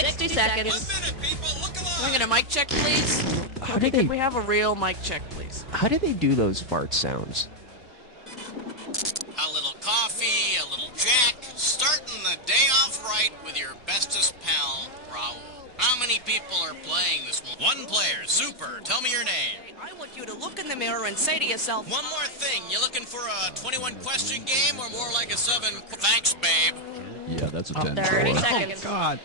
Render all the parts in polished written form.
60 seconds. Can I get a mic check, please? Okay, can we have a real mic check, please? How do they do those fart sounds? A little coffee, a little Jack, starting the day off right with your bestest pal, Raul. How many people are playing this one? One player, super. Tell me your name. I want you to look in the mirror and say to yourself, One more thing, you looking for a 21-question game or more like a 7? Thanks, babe. Yeah, that's a 10. 30 seconds. God.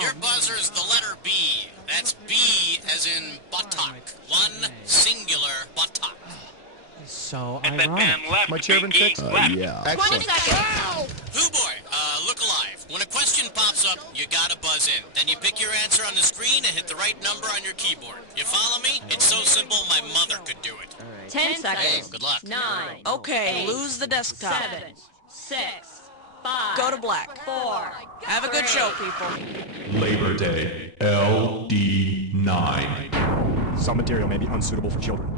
Your buzzer's the letter B. That's B as in buttock. One singular buttock. So And then ironic. pan left. My chair been fixed? Yeah. 20 Excellent. seconds. Who boy, look alive. When a question pops up, you gotta buzz in. Then you pick your answer on the screen and hit the right number on your keyboard. You follow me? It's so simple my mother could do it. 10 Hey, seconds. good luck. 9. okay, 8, lose the desktop. 7, 6, 5. Go to black. 4. Have a good show, people. Labor Day, LD9. Some material may be unsuitable for children.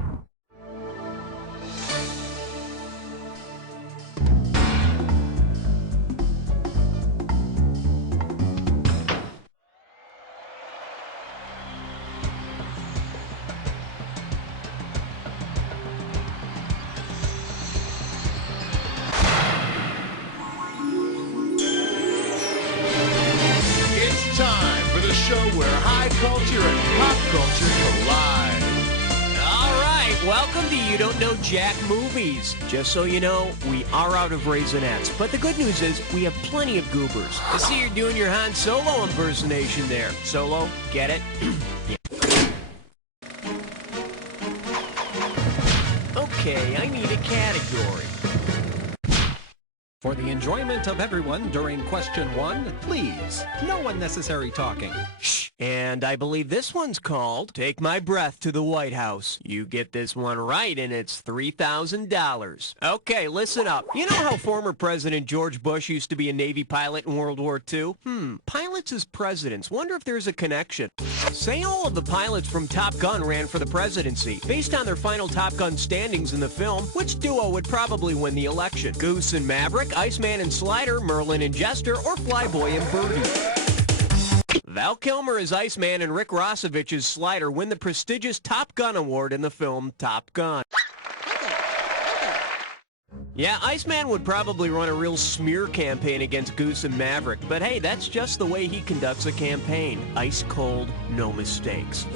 It's time for the show where high culture and pop culture collide. All right, welcome to You Don't Know Jack Movies. Just so you know, we are out of Raisinets, but the good news is we have plenty of goobers. I see you're doing your Han Solo impersonation there. Solo, get it? Yeah. Okay, I need a category. For the enjoyment of everyone during question 1, please, no unnecessary talking. Shh. And I believe this one's called Take My Breath to the White House. You get this one right and it's $3,000. Okay, listen up. You know how former President George Bush used to be a Navy pilot in World War II? Pilots as presidents. Wonder if there's a connection. Say all of the pilots from Top Gun ran for the presidency. Based on their final Top Gun standings in the film, which duo would probably win the election? Goose and Maverick, Iceman and Slider, Merlin and Jester, or Flyboy and Birdie? Val Kilmer as Iceman and Rick Rossovich as Slider win the prestigious Top Gun award in the film Top Gun. Yeah, Iceman would probably run a real smear campaign against Goose and Maverick, but hey, that's just the way he conducts a campaign. Ice cold, no mistakes.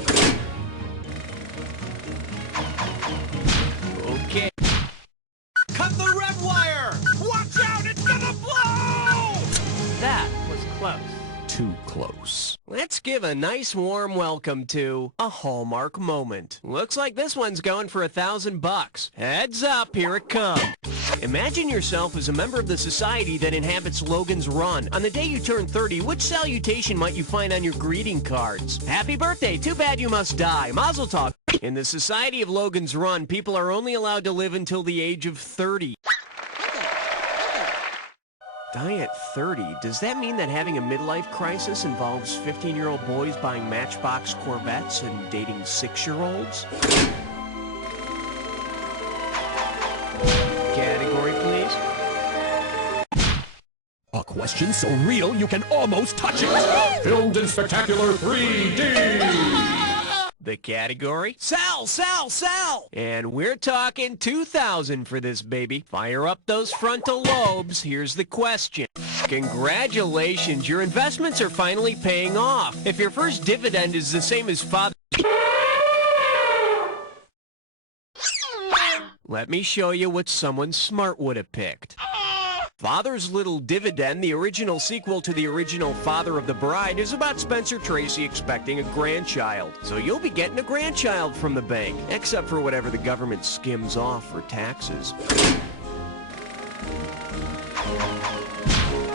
Okay. Cut the red wire! Watch out, it's gonna blow! That was close. Too close. Let's give a nice warm welcome to a Hallmark moment. Looks like this one's going for $1,000. Heads up, here it comes. Imagine yourself as a member of the society that inhabits Logan's Run. On the day you turn 30, which salutation might you find on your greeting cards? Happy birthday, too bad you must die. Mazel tov. In the society of Logan's Run, people are only allowed to live until the age of 30. Die at 30? Does that mean that having a midlife crisis involves 15-year-old boys buying Matchbox Corvettes and dating 6-year-olds? Category, please. A question so real you can almost touch it. Filmed in spectacular 3D. The category? Sell, sell, sell! And we're talking $2,000 for this baby. Fire up those frontal lobes. Here's the question. Congratulations, your investments are finally paying off. If your first dividend is the same as father... Let me show you what someone smart would have picked. Father's Little Dividend, the original sequel to the original Father of the Bride, is about Spencer Tracy expecting a grandchild. So you'll be getting a grandchild from the bank, except for whatever the government skims off for taxes.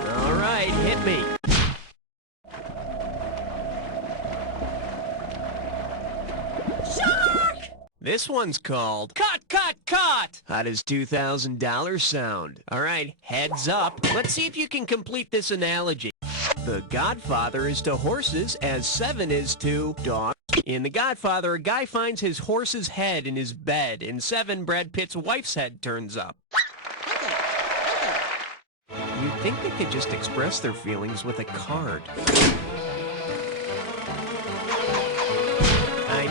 All right, hit me. This one's called Cut, Cut, Cut! How does $2,000 sound? All right, heads up. Let's see if you can complete this analogy. The Godfather is to horses as 7 is to dogs. In The Godfather, a guy finds his horse's head in his bed. In 7, Brad Pitt's wife's head turns up. You'd think they could just express their feelings with a card.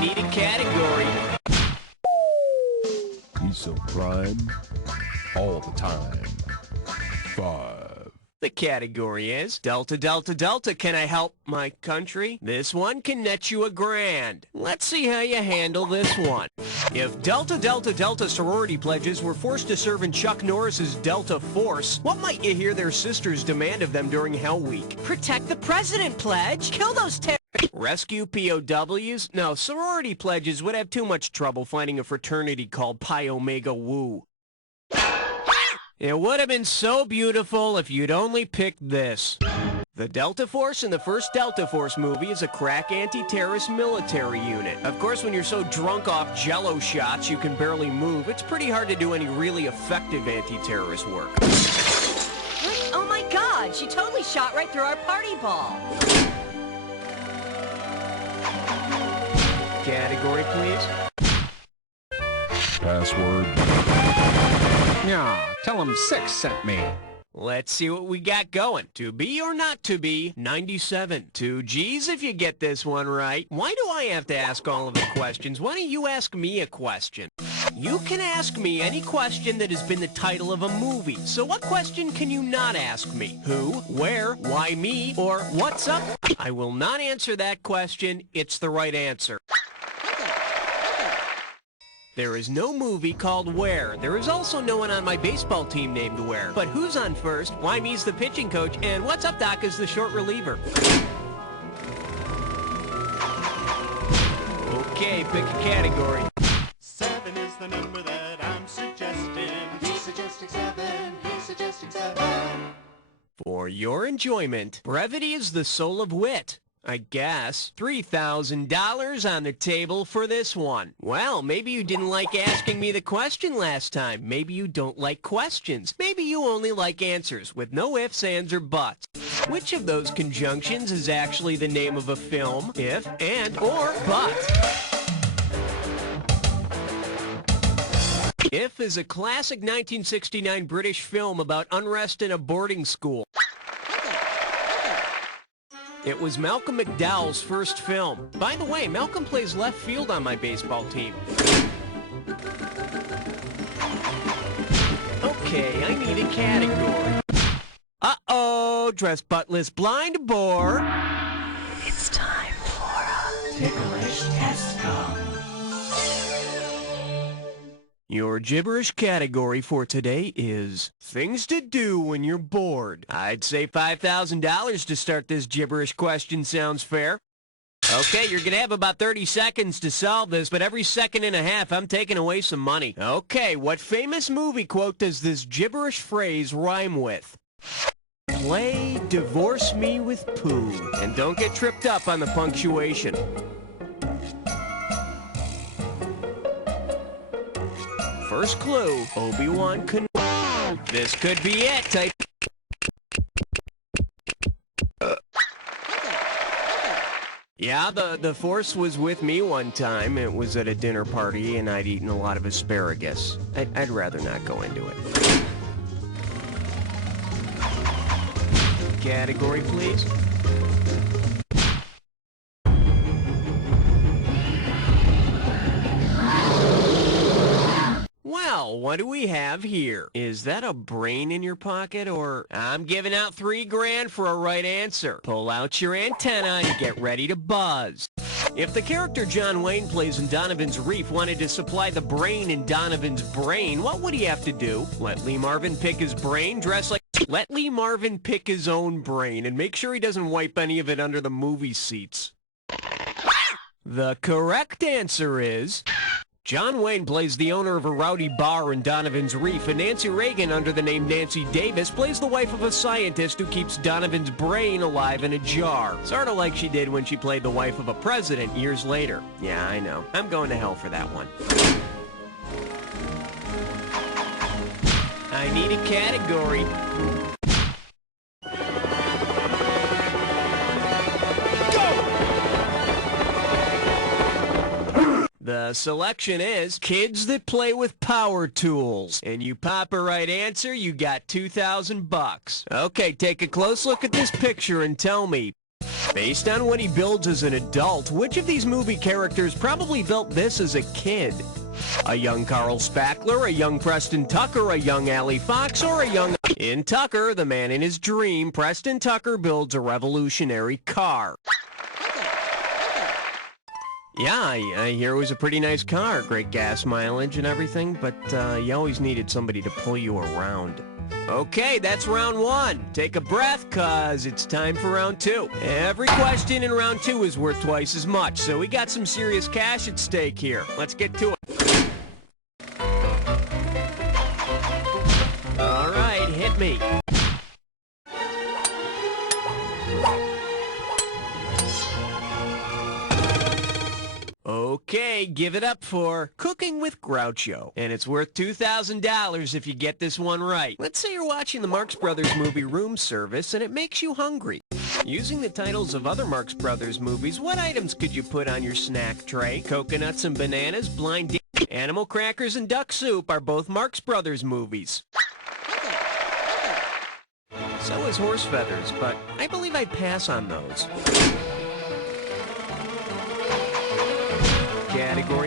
need a category. He's so prime all the time. 5. The category is Delta, Delta, Delta. Can I help my country? This one can net you $1,000. Let's see how you handle this one. If Delta, Delta, Delta sorority pledges were forced to serve in Chuck Norris's Delta Force, what might you hear their sisters demand of them during Hell Week? Protect the president, pledge. Kill those terrorists. Rescue POWs? No, sorority pledges would have too much trouble finding a fraternity called Pi Omega Wu. It would have been so beautiful if you'd only picked this. The Delta Force in the first Delta Force movie is a crack anti-terrorist military unit. Of course, when you're so drunk off Jello shots you can barely move, it's pretty hard to do any really effective anti-terrorist work. What? Oh my God, she totally shot right through our party ball. Category, please. Password. Yeah, tell him 6 sent me. Let's see what we got going. To be or not to be, 97. 2 G's if you get this one right. Why do I have to ask all of the questions? Why don't you ask me a question? You can ask me any question that has been the title of a movie. So what question can you not ask me? Who, where, why me, or what's up? I will not answer that question. It's the right answer. There is no movie called Where. There is also no one on my baseball team named Where. But who's on first? Why me's the pitching coach, and what's up, Doc, is the short reliever. Okay, pick a category. 7 is the number that I'm suggesting. He's suggesting 7. He's suggesting 7. For your enjoyment, brevity is the soul of wit. I guess. $3,000 on the table for this one. Well, maybe you didn't like asking me the question last time. Maybe you don't like questions. Maybe you only like answers with no ifs, ands, or buts. Which of those conjunctions is actually the name of a film? If, and, or, but. If is a classic 1969 British film about unrest in a boarding school. It was Malcolm McDowell's first film. By the way, Malcolm plays left field on my baseball team. Okay, I need a category. Uh-oh, dress buttless blind boar. It's time for a Ticklish test come. Your gibberish category for today is things to do when you're bored. I'd say $5,000 to start this gibberish question sounds fair. Okay, you're gonna have about 30 seconds to solve this, but every second and a half I'm taking away some money. Okay, what famous movie quote does this gibberish phrase rhyme with? Play Divorce Me with Pooh. And don't get tripped up on the punctuation. First clue, Obi-Wan Kenobi. This could be it. Type. Yeah, the Force was with me one time. It was at a dinner party, and I'd eaten a lot of asparagus. I'd rather not go into it. Category, please. Well, what do we have here? Is that a brain in your pocket, or... I'm giving out $3,000 for a right answer. Pull out your antenna and get ready to buzz. If the character John Wayne plays in Donovan's Reef wanted to supply the brain in Donovan's brain, what would he have to do? Let Lee Marvin pick his brain, dress like... Let Lee Marvin pick his own brain, and make sure he doesn't wipe any of it under the movie seats. The correct answer is... John Wayne plays the owner of a rowdy bar in Donovan's Reef, and Nancy Reagan, under the name Nancy Davis, plays the wife of a scientist who keeps Donovan's brain alive in a jar. Sort of like she did when she played the wife of a president years later. Yeah, I know. I'm going to hell for that one. I need a category. The selection is kids that play with power tools. And you pop a right answer, you got $2,000 bucks. Okay, take a close look at this picture and tell me, Based on what he builds as an adult, which of these movie characters probably built this as a kid? A young Carl Spackler, a young Preston Tucker, a young Allie Fox, or a young... In Tucker, the man in his dream, Preston Tucker builds a revolutionary car. Yeah, I hear it was a pretty nice car, great gas mileage and everything, but you always needed somebody to pull you around. Okay, that's round one. Take a breath, cause it's time for round two. Every question in round two is worth twice as much, so we got some serious cash at stake here. Let's get to it. All right, hit me. Okay, give it up for Cooking with Groucho. And it's worth $2,000 if you get this one right. Let's say you're watching the Marx Brothers movie Room Service and it makes you hungry. Using the titles of other Marx Brothers movies, what items could you put on your snack tray? Coconuts and bananas, blind date, animal crackers and duck soup are both Marx Brothers movies. So is horse feathers, but I believe I'd pass on those. Category.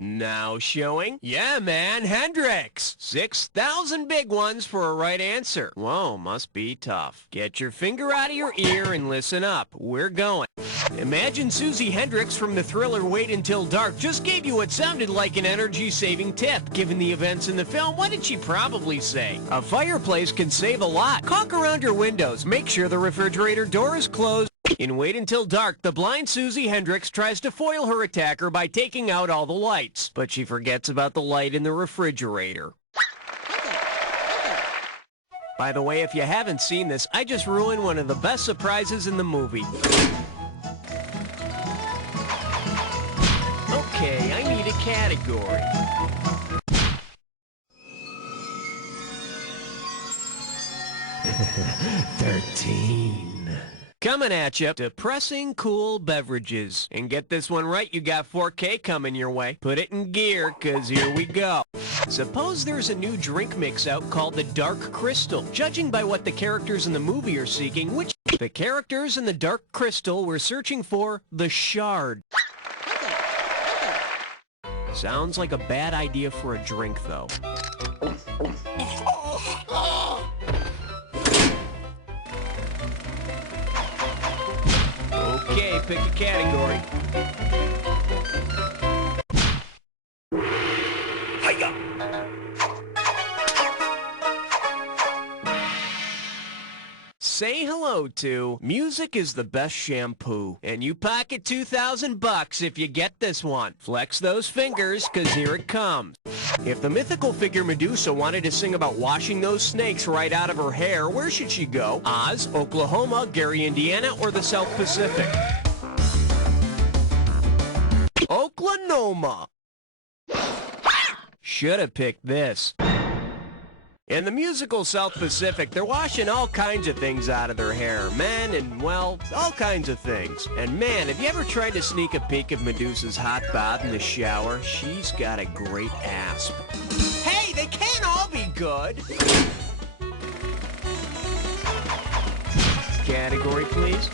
Now showing, yeah man, Hendrix. 6,000 big ones for a right answer. Whoa, must be tough. Get your finger out of your ear and listen up. We're going. Imagine Susie Hendrix from the thriller Wait Until Dark just gave you what sounded like an energy-saving tip. Given the events in the film, what did she probably say? A fireplace can save a lot. Caulk around your windows. Make sure the refrigerator door is closed. In Wait Until Dark, the blind Susie Hendrix tries to foil her attacker by taking out all the lights, but she forgets about the light in the refrigerator. By the way, if you haven't seen this, I just ruined one of the best surprises in the movie. Okay, I need a category. Coming at you, depressing cool beverages. And get this one right, you got 4K coming your way. Put it in gear, cause here we go. Suppose there's a new drink mix out called the Dark Crystal. Judging by what the characters in the movie are seeking, which the characters in the Dark Crystal were searching for the Shard. Sounds like a bad idea for a drink, though. Okay, pick a category. Hiya! Say hello to Music is the Best Shampoo, and you pocket $2,000 if you get this one. Flex those fingers, cause here it comes. If the mythical figure Medusa wanted to sing about washing those snakes right out of her hair, where should she go? Oz, Oklahoma, Gary, Indiana, or the South Pacific? Oklahoma! Should have picked this. In the musical South Pacific, they're washing all kinds of things out of their hair. Men and, well, all kinds of things. And man, have you ever tried to sneak a peek of Medusa's hot bath in the shower? She's got a great asp. Hey, they can't all be good! Category, please.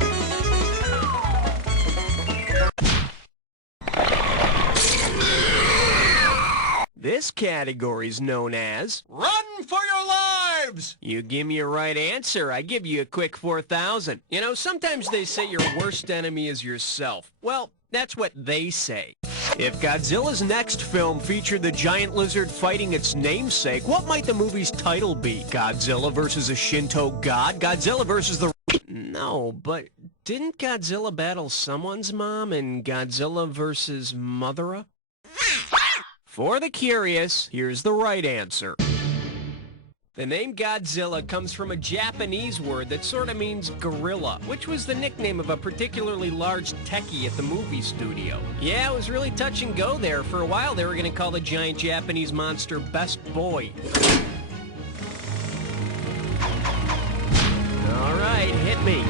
This category's known as Run for Your Lives! You give me a right answer, I give you a quick 4,000. You know, sometimes they say your worst enemy is yourself. Well, that's what they say. If Godzilla's next film featured the giant lizard fighting its namesake, what might the movie's title be? Godzilla versus a Shinto god? Godzilla versus the... No, but didn't Godzilla battle someone's mom in Godzilla versus Mothra? For the curious, here's the right answer. The name Godzilla comes from a Japanese word that sort of means gorilla, which was the nickname of a particularly large techie at the movie studio. Yeah, it was really touch and go there. For a while, they were going to call the giant Japanese monster Best Boy. All right, hit me.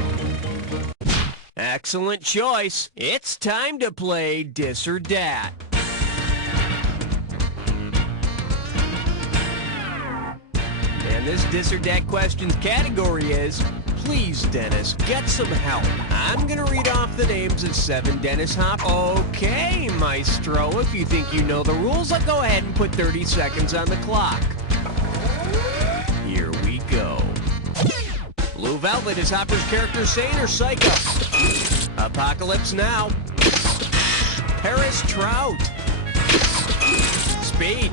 Excellent choice. It's time to play Dis or Dat. And this Dis or Dat Questions category is, please, Dennis, get some help. I'm gonna read off the names of 7 Dennis Hop. Okay, Maestro, if you think you know the rules, I'll go ahead and put 30 seconds on the clock. Here we go. Blue Velvet is Hopper's character sane or psycho? Apocalypse Now. Paris Trout. Speed.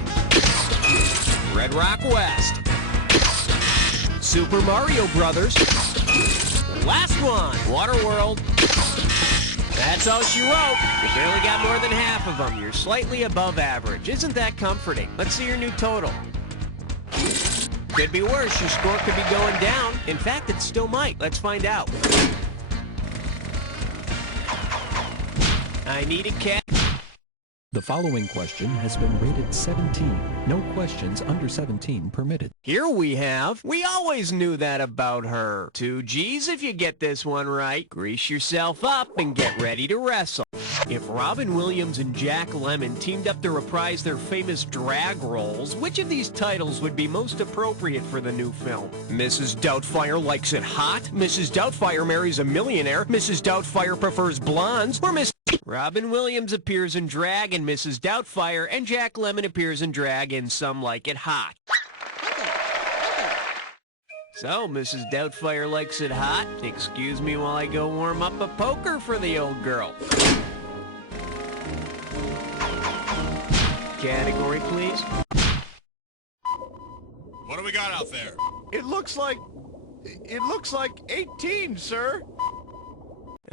Red Rock West. Super Mario Brothers. Last one, Waterworld. That's all she wrote. You barely got more than half of them. You're slightly above average. Isn't that comforting? Let's see your new total. Could be worse. Your score could be going down. In fact, it still might. Let's find out. I need a cat. The following question has been rated 17. No questions under 17 permitted. Here we have, we always knew that about her. 2 G's if you get this one right. Grease yourself up and get ready to wrestle. If Robin Williams and Jack Lemmon teamed up to reprise their famous drag roles, which of these titles would be most appropriate for the new film? Mrs. Doubtfire likes it hot, Mrs. Doubtfire marries a millionaire, Mrs. Doubtfire prefers blondes, or Robin Williams appears in drag in Mrs. Doubtfire, and Jack Lemmon appears in drag in Some Like It Hot. So, Mrs. Doubtfire likes it hot. Excuse me while I go warm up a poker for the old girl. Category, please. What do we got out there? It looks like 18, sir.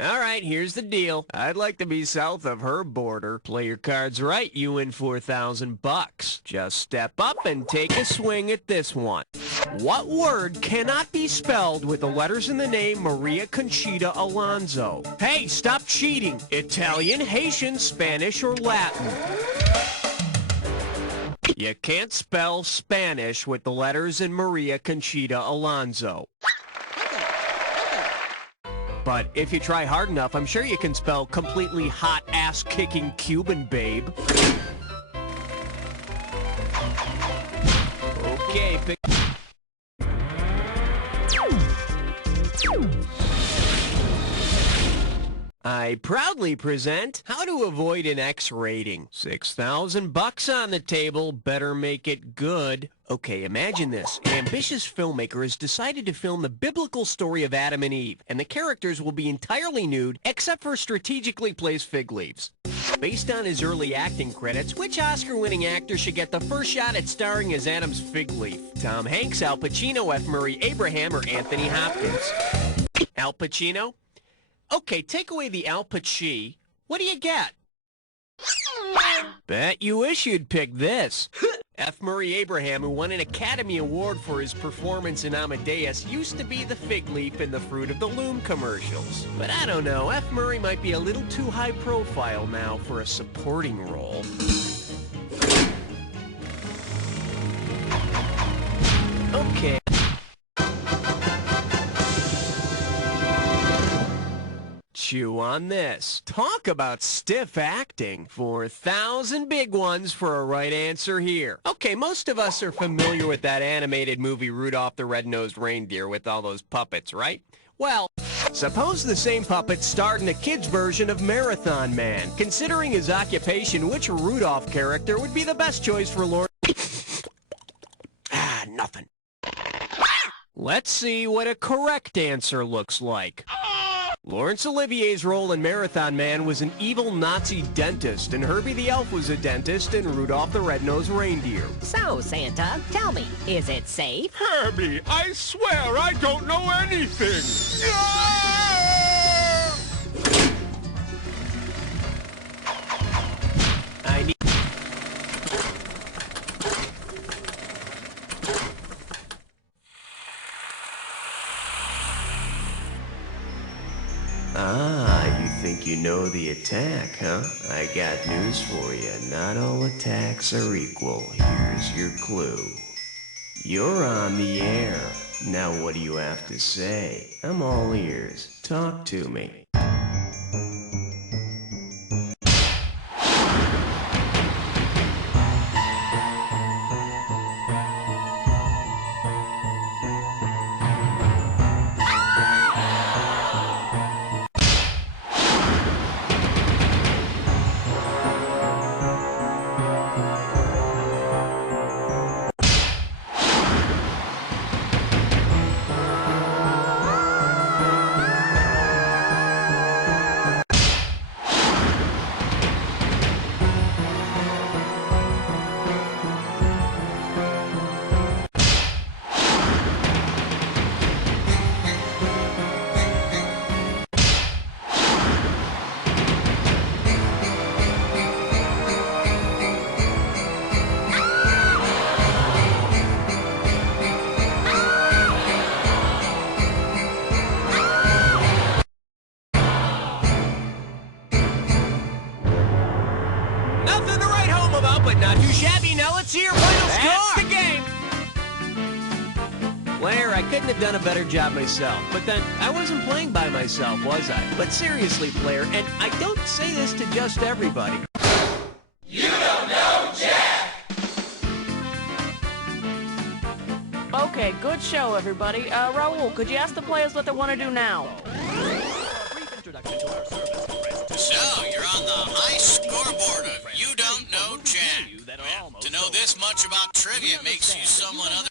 All right, here's the deal. I'd like to be south of her border. Play your cards right, you win $4,000. Just step up and take a swing at this one. What word cannot be spelled with the letters in the name Maria Conchita Alonso? Hey, stop cheating. Italian, Haitian, Spanish, or Latin? You can't spell Spanish with the letters in Maria Conchita Alonso. But if you try hard enough, I'm sure you can spell completely hot ass-kicking Cuban babe. Okay, pick... I proudly present How to Avoid an X Rating. $6,000 on the table, better make it good. Okay, imagine this. An ambitious filmmaker has decided to film the biblical story of Adam and Eve, and the characters will be entirely nude except for strategically placed fig leaves. Based on his early acting credits, which Oscar-winning actor should get the first shot at starring as Adam's fig leaf? Tom Hanks, Al Pacino, F. Murray Abraham, or Anthony Hopkins? Al Pacino? Okay, take away the Al Paci. What do you get? Bet you wish you'd pick this. F. Murray Abraham, who won an Academy Award for his performance in Amadeus, used to be the fig leaf in the Fruit of the Loom commercials. But I don't know, F. Murray might be a little too high profile now for a supporting role. Okay. Chew on this. Talk about stiff acting. 4,000 big ones for a right answer here. Okay, most of us are familiar with that animated movie Rudolph the Red-Nosed Reindeer with all those puppets, right? Well, suppose the same puppet starred in a kid's version of Marathon Man. Considering his occupation, which Rudolph character would be the best choice for Lord... nothing. Let's see what a correct answer looks like. Laurence Olivier's role in Marathon Man was an evil Nazi dentist, and Herbie the Elf was a dentist in Rudolph the Red-Nosed Reindeer. So, Santa, tell me, is it safe? Herbie, I swear I don't know anything. I need... Ah, you think you know the attack, huh? I got news for you. Not all attacks are equal. Here's your clue. You're on the air. Now what do you have to say? I'm all ears. Talk to me. now, but not too shabby. Now let's see your final score. That's the game. Player, I couldn't have done a better job myself. But then, I wasn't playing by myself, was I? But seriously, player, and I don't say this to just everybody. You don't know Jack! Okay, good show, everybody. Raul, could you ask the players what they want to do now? So, you're on the high scoreboard of You Don't Know Jack. Well, to know this much about trivia makes you someone other